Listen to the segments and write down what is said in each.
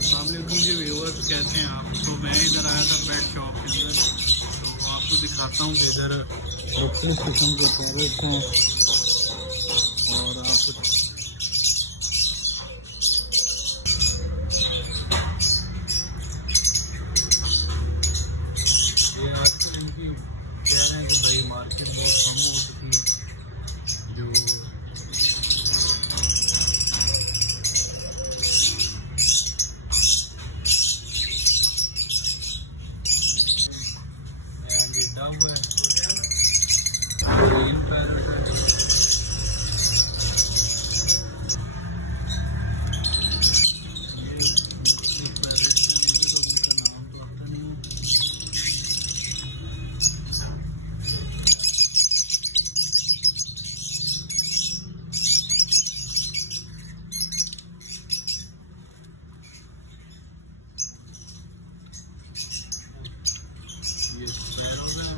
अस्सलाम वालेकुम जी व्यूअर्स, कैसे हैं आप। तो मैं इधर आया था पेट शॉप के अंदर, तो आपको दिखाता हूँ कि इधर मुख्तलिफ किस्म के पैरेट्स हैं और आपको ये आजकल इनकी कह रहे हैं कि भाई मार्केट बहुत कम हो चुकी है। जो ये पैरों में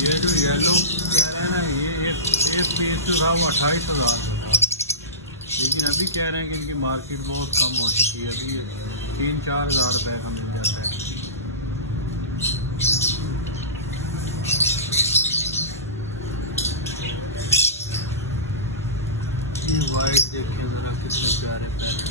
ये जो येलो कह रहे हैं ना, ये एक पीस जो था वो 28,000 का था, लेकिन अभी कह रहे हैं कि इनकी मार्केट बहुत कम हो चुकी है। अभी 3-4 हज़ार रुपये का मिल जाता है। ये वाइट देखिए जरा कितने प्यारे प्यारे।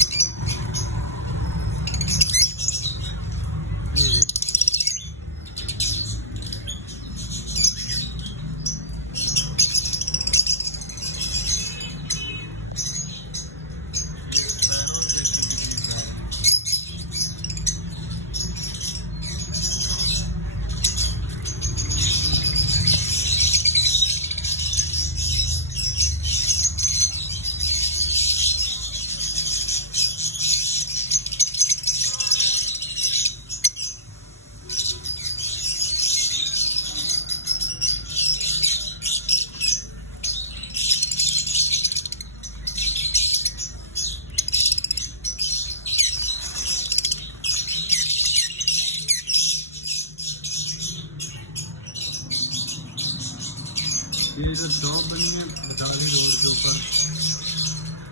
ये जो जॉब बनी है बजारी रोड के ऊपर,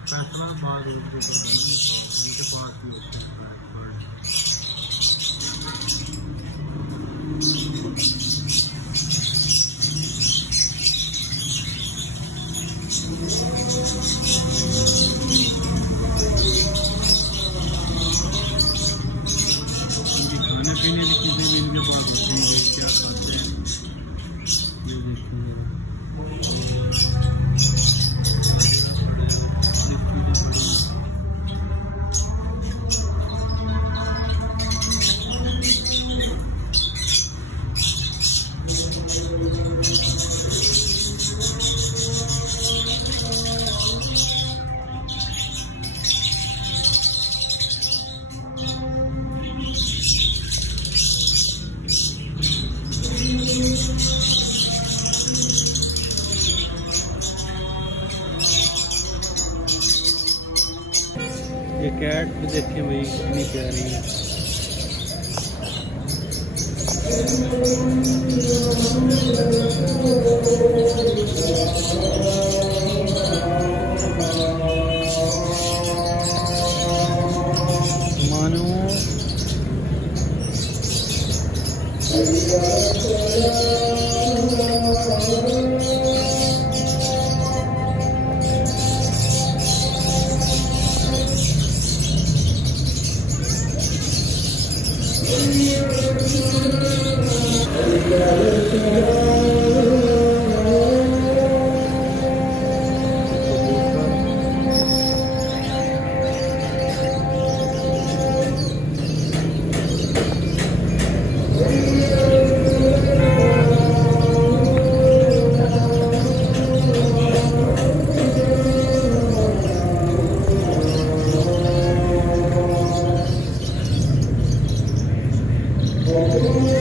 फैसलाबाद रोड के ऊपर बनी है, तो उनके पास भी होते हैं खाने पीने की चीज़ें भी इनके पास होती हैं। क्या खाते हैं ये देखिए। ये कैट भी देखिए भाई कितनी प्यारी है। मानो है।